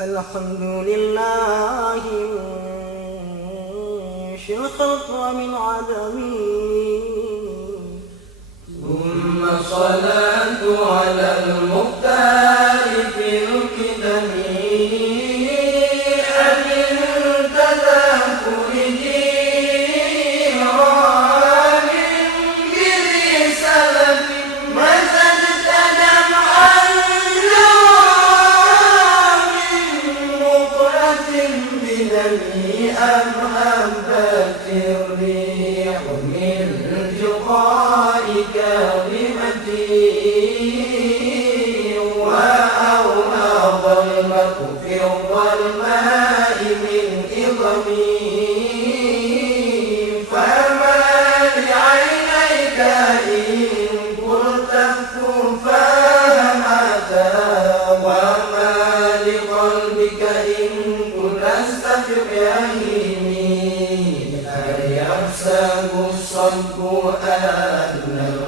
الحمد لله منشئ الخلق من عدم ثم الصلاة على المختار في القدم أبي التذاكر جيران بذي سلف مزجت دمعا من مقرة بدمي أم هبت الريح من تقاء كلمتي وأوهض الماء في الظلماء من إظمي فما لعينيك إن قلت فهمتا وما لقلبك إن قلت استفق يميني هل يحسب الصدق أن